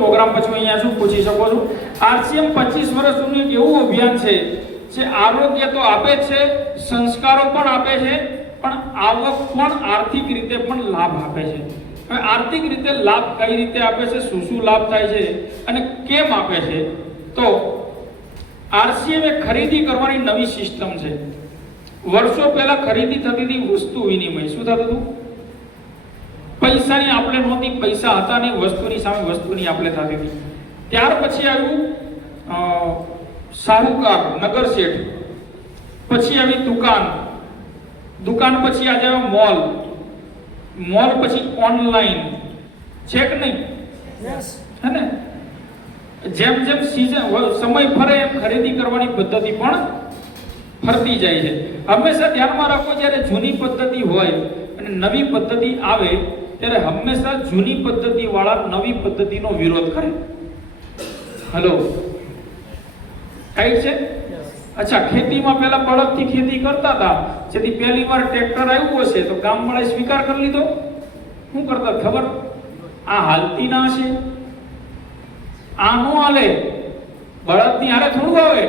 Programme પછી અહીંયા શું પૂછી શકો છો. આરસીએમ 25 વર્ષ જૂનું એક એવું અભિયાન છે જે આરોગ્ય તો આપે છે, સંસ્કારો પણ આપે છે, પણ આવક પણ આર્થિક રીતે પણ લાભ આપે છે. હવે આર્થિક રીતે લાભ કઈ રીતે આપે છે, શું લાભ થાય છે અને કેમ આપે છે? તો આરસીએમ એ ખરીદી કરવાની નવી સિસ્ટમ છે. વર્ષો પહેલા ખરીદી થતી હતી વસ્તુ વિનિમય. શું થતું હતું? પૈસાની આપણે નહોતી, પૈસા હતા નહીં, વસ્તુની સામે વસ્તુની આપણે થતી હતી. ત્યાર પછી આવ્યું શાહુકાર, નગર શેઠ, પછી આવી દુકાન પછી આજે મોલ પછી ઓનલાઈન. છે કે નહીં? હે ને? જેમ જેમ સમય ફરે એમ ખરીદી કરવાની પદ્ધતિ પણ ફરતી જાય છે. હંમેશા ધ્યાનમાં રાખો, જ્યારે જૂની પદ્ધતિ હોય અને નવી પદ્ધતિ આવે ત્યારે હંમેશા જૂની પદ્ધતિ વાળા નવી પદ્ધતિનો વિરોધ કરે. હેલો, રાઈટ છે? અચ્છા, ખેતીમાં પહેલા બળદથી ખેતી કરતા હતા, જેથી પહેલી વાર ટ્રેક્ટર આવ્યું હશે તો ગામવાળાએ સ્વીકાર કરી લીધો. શું કરતા ખબર? આ હાલતી ના હશે, આ નો હાલે, બળદની હારે થોડું આવે.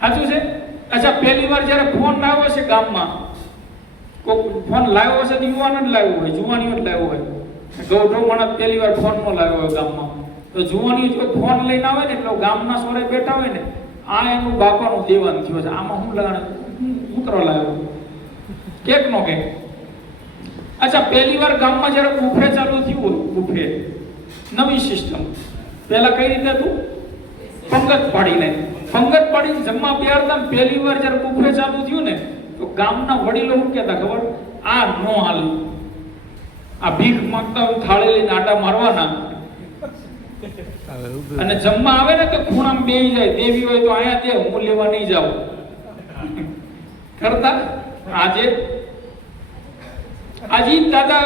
સાચું છે? અચ્છા, પહેલી વાર જ્યારે ફોન લાવ્યો છે ગામમાં, કોઈ ફોન લાવ્યો હશે તો યુવાન જ લાવ્યો હોય, જુવાનીઓ જ લાવ્યો હોય. ગૌઢો માણસ પહેલી વાર ફોન નો લાવ્યો હોય ગામમાં, તો જુવાનીઓ જો ફોન લઈને આવે ને એટલે ગામના સોરે બેઠા હોય ને, આ એનું બાપાનું દેવાન થયો છે, આમાં શું લગાડે, શું કરવા લાવ્યો, કેક નો કે. અચ્છા, પહેલી વાર ગામમાં જ્યારે બુફે ચાલુ થયું હોય, બુફે નવી સિસ્ટમ. પહેલા કઈ રીતે હતું? પંગત પાડીને જમવા બેહારતા. પહેલી વાર જ્યારે બુફે ચાલુ થયું ને તો ગામના વડીલો શું કહેતા ખબર? આ નો હાલે, આ ભીખ માંગતા હોય થાળી લઈને આટા મારવાના, અને જમવા આવે ને તો ખૂણામાં બેહી જાય. દેવી હોય તો આયા દે, હું લેવા નહીં જાઉં કરતા. આજે દાદા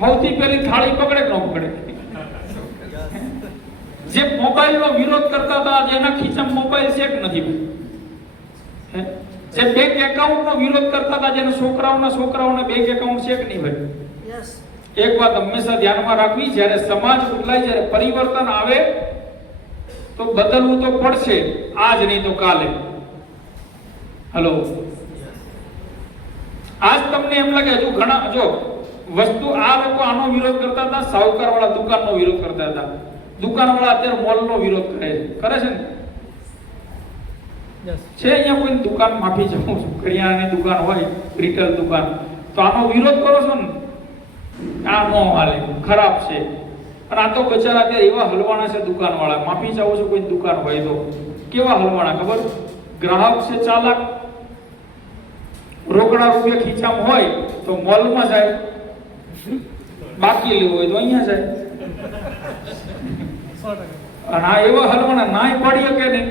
સૌથી પહેલી થાળી પકડે કે ન પકડે? જે મોબાઈલનો વિરોધ કરતા હતા, જેના ખીચામાં મોબાઈલ છે કે નથી? જે બેંક એકાઉન્ટનો વિરોધ કરતા હતા, જેના છોકરાઓના બેંક એકાઉન્ટ છે કે નહીં ભાઈ? એક વાત હંમેશા ધ્યાનમાં રાખવી, જ્યારે સમાજ બદલાય, જ્યારે પરિવર્તન આવે તો બદલવું તો પડશે, આજ નહીં તો કાલે. હેલો, આજ તમને એમ લાગે હજુ ઘણા, જો વસ્તુ આ લોકો આનો વિરોધ કરતા હતા, સાહુકાર વાળા દુકાનનો વિરોધ કરતા હતા, દુકાન વાળા અત્યારે મોલનો વિરોધ કરે છે ને? છે અહીંયા કોઈ દુકાન, માફી ચાહું છું, કરિયાણાની દુકાન હોય, રિટેલ દુકાન, તો આનો વિરોધ કરો છો ને, આ નો હાલે, ખરાબ છે. અને આ તો બચારા અત્યારે એવા હલવાણા છે દુકાન વાળા, માફી ચાહું છું કોઈ દુકાન હોય તો, કેવા હલવાણા ખબર? ગ્રાહક છે ચાલાક, રોકડા રૂપિયા ખીચામાં હોય તો મોલમાં જાય, બાકી લેવું હોય તો અહીંયા જાય. અને આ એવા હલવાના નાય પડીએ કે નહીં,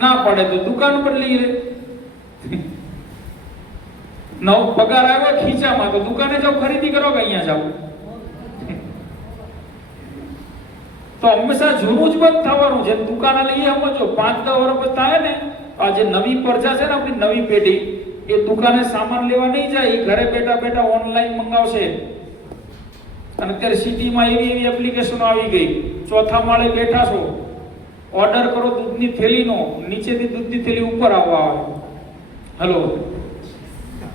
ના પડે તો દુકાન પર લઈ લે. નવો પગાર આવ્યો ખીચામાં તો દુકાને જાવ ખરીદી કરો કે અહીંયા જાવ? તો હંમેશા જૂનું જ બંધ થવાનું છે. દુકાને લઈએ સમજો 5-10 વર્ષ થાય ને, આ જે નવી પ્રજા છે ને, આપણી નવી પેઢી, એ દુકાને સામાન લેવા નહીં જાય, એ ઘરે બેઠા ઓનલાઈન મંગાવશે. અને અત્યારે સિટીમાં એવી એપ્લિકેશનો આવી ગઈ, ચોથા માળે બેઠા છો, ઓર્ડર કરો દૂધની થેલીનો, નીચેથી દૂધની થેલી ઉપર આવવા આવે. હેલો,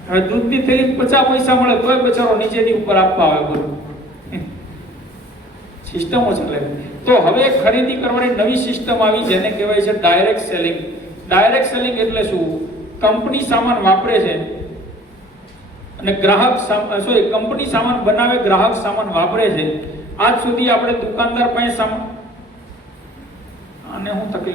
હવે દૂધની થેલી 50 પૈસા મળે તોય બચારો નીચેથી ઉપર આપવા આવે. બોલો, સિસ્ટમો ચાલે. તો હવે ખરીદી કરવાની નવી સિસ્ટમ આવી, જેને કહેવાય છે ડાયરેક્ટ સેલિંગ. ડાયરેક્ટ સેલિંગ એટલે શું? કંપની સામાન વાપરે છે અને કંપની સામાન બનાવે, ગ્રાહક સામાન વાપરે છે. આજ સુધી આપણે દુકાનદાર પાસે સામાન, આને હું તકલીફ